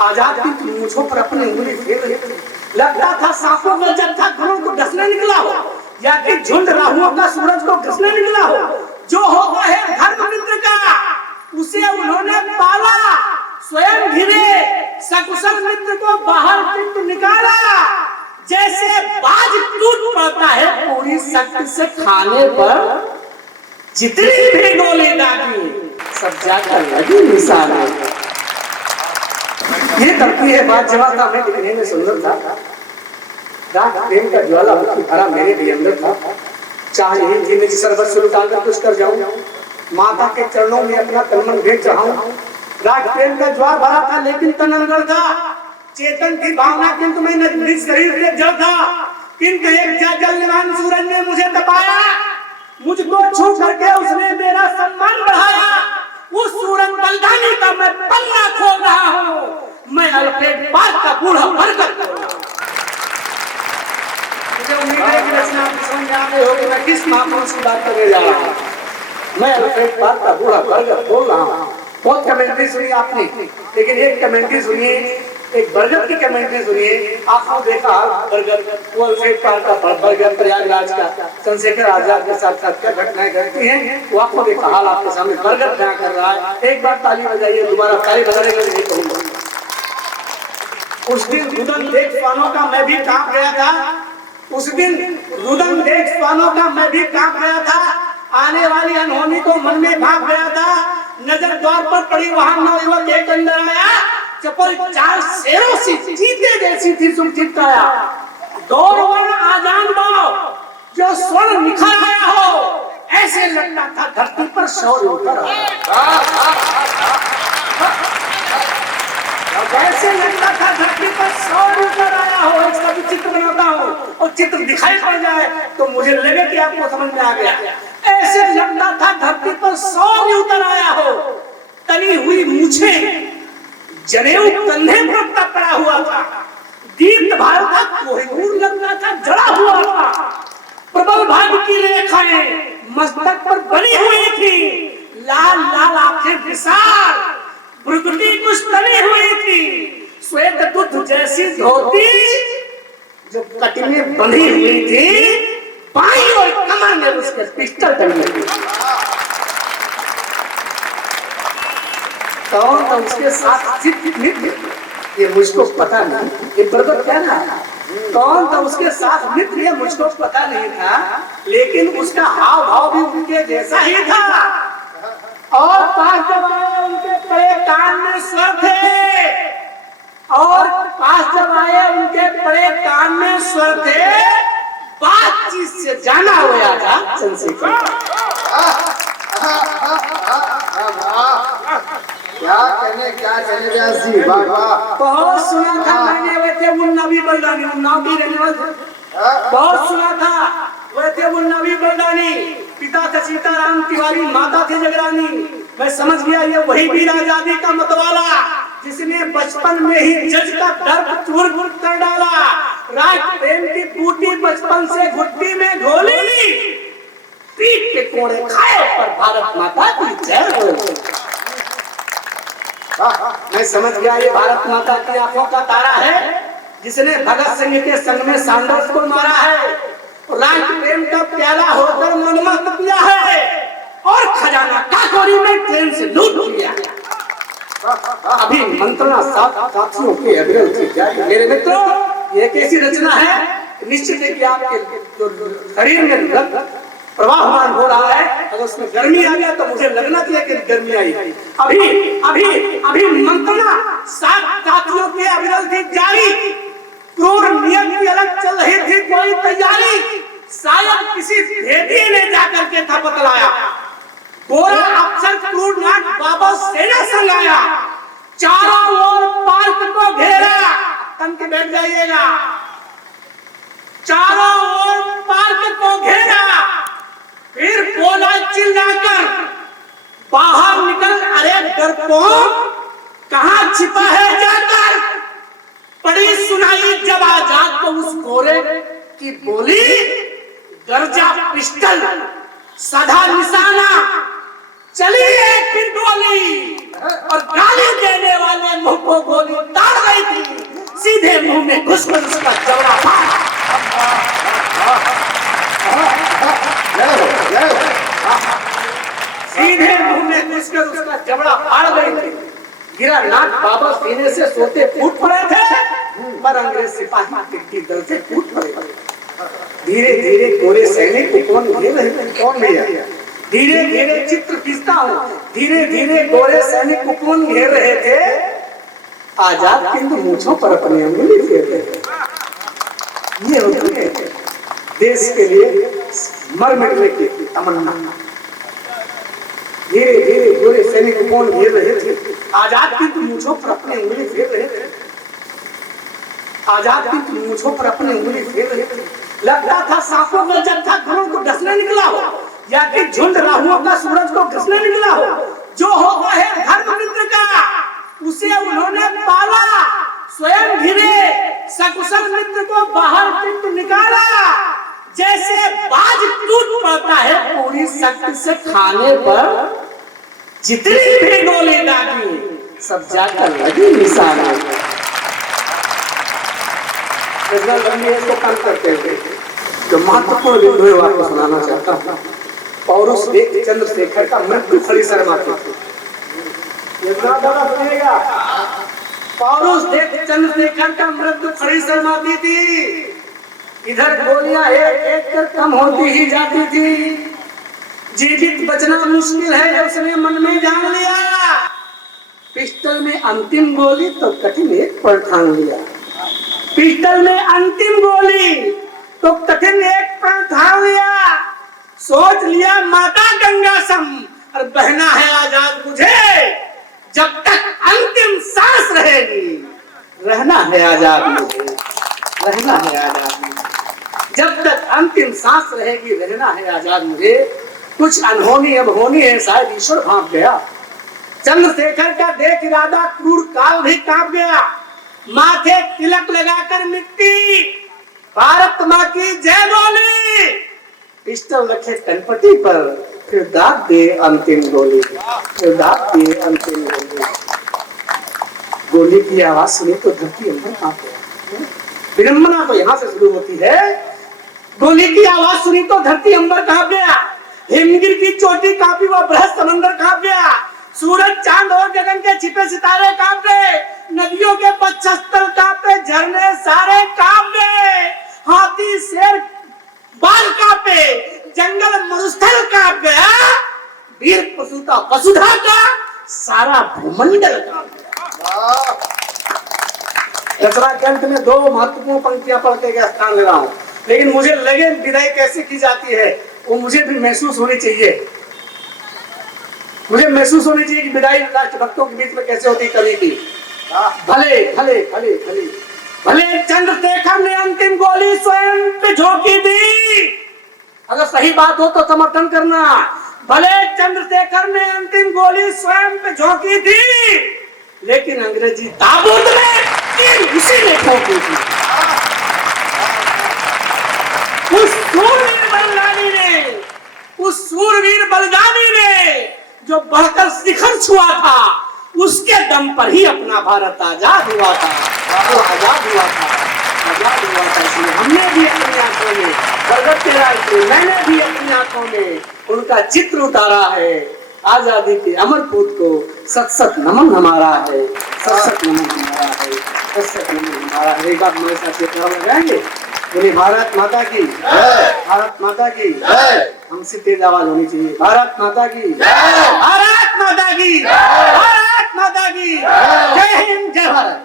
आजाद की मूंछों पर अपनी उंगली फेर रहे थे। लगता था सांपों का जत्था घरों को डसने निकला हो, या कि झुंड राहुओं का सूरज को घसने निकला हो। जो होगा है धर्म मित्र का, उसे उन्होंने पाला, स्वयं घिरे सकुशल मित्र को बाहर पिंड निकाला। जैसे बाज टूट पड़ता है पूरी शक्ति से खाने पर, जितनी भी गोली दागी सब जाकर लगी निशान। ये करती है बात जवाब था, मैं लिखने में सुंदर था। राग प्रेम का ज्वाला भरा मेरे भी अंदर था। चाहे थी मैं सर्वस्व से लुटाकर कुछ कर जाऊं, माता के चरणों में अपना तन मन भेज चढ़ाऊं। राग प्रेम का ज्वार भरा था लेकिन तन अंदर था। चेतन की भावना किंतु मैं निज शरीर से जल था। किंतु एक जलवान सूरज ने मुझे तपाया, मुझको छू करके उसने मेरा सम्मान बढ़ाया। उस सूरज बलिदानी का मैं पल्ला खोल रहा हूँ, मैं अल्फ्रेड पार्क का बूढ़ा बरगद। मुझे उम्मीद है कि रचना आप समझ आते हो कि मैं किस महापुरुष की बात करने जा रहा हूँ। मैं अल्फ्रेड पार्क का बूढ़ा बरगद बोल रहा हूँ। बहुत कमेंट्री सुनी आपने, लेकिन एक कमेंट्री सुनिए, एक बरगद की कमेंट्री सुनिए। आपको देखा बरगद, वो अल्फ्रेड पार्क का बरगद, प्रयागराज का चंद्रशेखर आजाद के साथ साथ क्या घटनाएं घटती हैं वो आपको देखा। हाल आपके सामने बरगद क्या कर रहा है। एक बार ताली बजाइए, दोबारा ताली बजाने के लिए कहूंगा। उस दिन रुदन देख स्वानों का मैं भी कांप गया था। उस दिन रुदन देख स्वानों का मैं भी कांप गया था। आने वाली अनहोनी को मन में भाग गया था। नजर द्वार पर पड़ी वहां नौयुवक एक अंदर आया। चपल चार शेरों से चीते जैसी थी सुचित काया। गौरवर्ण आजान बाव जो स्वर्ण निखर आया हो, ऐसे लगता था धरती पर शौर्य उतर आया। ऐसे लगता था धरती पर शौर्य उतर आया हो। इसका भी चित्र बनाता हूँ और चित्र दिखाई पड़ जाए तो मुझे लगे कि आपको समझ में आ गया। ऐसे लगता था धरती पर शौर्य उतर आया हो। तनी हुई मूछे, जनेऊ कंधे पर पड़ा हुआ था। दीप्त भारत का कोहिनूर लगता था जड़ा हुआ था। प्रबल भाग्य की रेखाएं मस्तक पर बनी हुई थी। लाल लाल आंखें विशाल, भ्रुकुटी कुछ तनी हुई थी। श्वेत दूध जैसी धोती जो कटी में बंधी हुई थी। बाईं और कमर में उसके पिस्टल टंगी हुई। कौन था उसके साथ मित्र, ये मुझको पता नहीं। ये बरगद क्या था, कौन था उसके साथ मित्र, ये मुझको पता नहीं था। लेकिन उसका हाव भाव भी उनके जैसा ही था। और पास जब आए उनके बड़े कान में स्वर थे। और पास जब आए उनके बड़े कान में स्वर थे। बातचीत से जाना हुआ था चंद्रशेखर। क्या कहने व्यास जी, वाह वाह। बहुत सुना था मैंने, वे थे मुन्ना भी बलदानी, उन्नाव की रहने वाले। बहुत सुना था वे थे मुन्ना भी बलदानी। पिता थे सीताराम तिवारी, माता थी जगरानी। मैं समझ गया ये वही वीर आजादी का मतवाला, जिसने बचपन में ही जज का दर्द चूर कर डाला। राज प्रेम की बूटी बचपन से घुट्टी में घोली, पीठ के कोड़े खाए पर भारत माता की जय हो। मैं समझ गया ये भारत माता की आंखों का तारा है, जिसने भगत सिंह के संग में सांडोस को मारा है। राज प्रेम का प्याला होकर मनमस्त किया है और खजाना काकोरी में ट्रेन से लूट लिया। अभी मंत्रणा साथियों के अग्रह से जारी। मेरे मित्रों, ये एक ऐसी रचना है निश्चित है कि आपके जो शरीर में रक्त प्रवाहमान हो रहा है, अगर उसमें गर्मी आ गया तो मुझे लगना चाहिए कि गर्मी आई है। अभी अभी अभी मंत्रणा साथियों के अविरल थी जारी। क्रूर नियत की अलग चल रही थी कोई तैयारी। शायद किसी भेदिये ने जाकर के था बतलाया। गोरा अफसर क्रूरनाट बाबा सेना संग आया। चारों ओर पार्क को घेरा। तन के बैठ जाइएगा। चारों ओर पार्क को घेरा। फिर बोला चिल्लाकर, बाहर निकल, अरे डरपोक कहां छिपा है जाकर। पड़ी सुनाई जब आजाद को उस गोरे की बोली। गरजा पिस्टल, सधा निशाना, चली एक फिर गोली और गाली देने वाले मुंह को गोली दाग घुसकर उसका जबड़ा फाड़। सीधे मुंह में घुसकर उसका जबड़ा फाड़ गई। गिरा नाक, बाबा सीने से सोते फूट पड़े थे, पर अंग्रेज सिपाही तिरकी दल से फूट पड़े। धीरे धीरे गोरे सैनिक को कौन घेर रहे थे? कौन भैया? धीरे धीरे चित्र खींचता हूँ, धीरे धीरे गोरे सैनिक को कौन घेर रहे थे? आजाद किंतु मूंछों पर अपनी अंगुली फेर रहे थे। ये होती है देश के लिए मर मिटने की तमन्ना। धीरे धीरे गोरे सैनिक को कौन घेर रहे थे? आजाद किंतु मूंछों पर अपनी अंगुली फेर रहे थे। आजाद किंतु मूंछों पर अपनी अंगुली फेर रहे थे। लगता था सांपों का जत्था घरों को डसने निकला हो, या कि झुंड राहुओं का सूरज को घसने निकला हो। जो होगा है धर्म मित्र का, उसे उन्होंने पाला। स्वयं घिरे सकुशल मित्र को बाहर चित्त निकाला। जैसे बाज टूट पड़ता है पूरी शक्ति से खाने पर, जितनी भी गोली दागी सब जाकर लगी निशाना। इसको कम करते हुए जो महत्वपूर्ण बिंदु है वो आपको सुनाना चाहता हूँ। पौरुष देख चंद्रशेखर का मृत्यु खड़ी शर्माती थी। पौरुष देख चंद्रशेखर का मृत्यु खड़ी शर्माती थी। इधर गोलियां एक एक कर कम होती ही जाती थी। जीवित बचना मुश्किल है, उसने मन में जान लिया। पिस्टल में अंतिम गोली तो कठिन एक पर ठान लिया। पिस्टल में अंतिम गोली तो कठिन एक पर ठान लिया। सोच लिया माता गंगा सम और बहना है आजाद मुझे। जब तक अंतिम सांस रहेगी रहना है आजाद मुझे, रहना है आजाद मुझे। जब तक अंतिम सांस रहेगी रहना है आजाद मुझे। कुछ अनहोनी अब होनी है, शायद ईश्वर भांप गया। चंद्रशेखर का देख इरादा क्रूर काल भी कांप गया। माथे तिलक लगाकर मिट्टी, भारत माँ की जय बोली। पिस्टल रखे कनपटी पर, फिर दाग दे अंतिम गोली, फिर दाग दे अंतिम गोली। गोली की आवाज सुनी तो धरती अंदर कांप गया। विडंबना तो यहाँ से शुरू होती है। गोली की आवाज सुनी तो धरती अंबर कांप गया। हिमगिर की चोटी कांपी, वह बृहद समंदर कांप गया। सूरज, चांद और गगन के छिपे सितारे कांप गए। नदियों के पक्षस्थल कांपे, झरने सारे कांप गए। हाथी, शेर, बाघ कांपे, जंगल मरुस्थल कांप गया। वीर पशुता वसुधा का सारा भूमंडल कांप गया। दसरा कंठ में दो महत्वपूर्ण पंक्तियां पढ़ के स्थान ले रहा हूं, लेकिन मुझे लगे विदाई कैसे की जाती है वो मुझे भी महसूस होनी चाहिए। मुझे महसूस होनी चाहिए कि विदाई राष्ट्रभक्तों के बीच में कैसे होती कवि की। भले भले भले भले भले चंद्रशेखर ने अंतिम गोली स्वयं पे झोंकी दी। अगर सही बात हो तो समर्थन करना। भले चंद्रशेखर ने अंतिम गोली स्वयं पे झोंकी थी, लेकिन अंग्रेजी ताबूत में तीर उसी ने ठोकी थी। उस सूरवीर बलिदानी ने जो बढ़कर शिखर छुआ था, उसके दम पर ही अपना भारत आजाद हुआ था। वो आजाद हुआ था, आजाद हुआ था। इसलिए हमने भी अपनी आंखों में, भगत के राय को मैंने भी अपनी आंखों में उनका चित्र उतारा है। आजादी के अमर पूत को सत सत नमन हमारा है, सत सत नमन हमारा है, सत सत नमन हमारा है। एक बार हमारे साथ ये लगाएंगे, बोले भारत माता की, भारत माता की। हमसे तेज आवाज होनी चाहिए। भारत माता की, भारत माता की, भारत माता की। जय हिंद, जय भारत।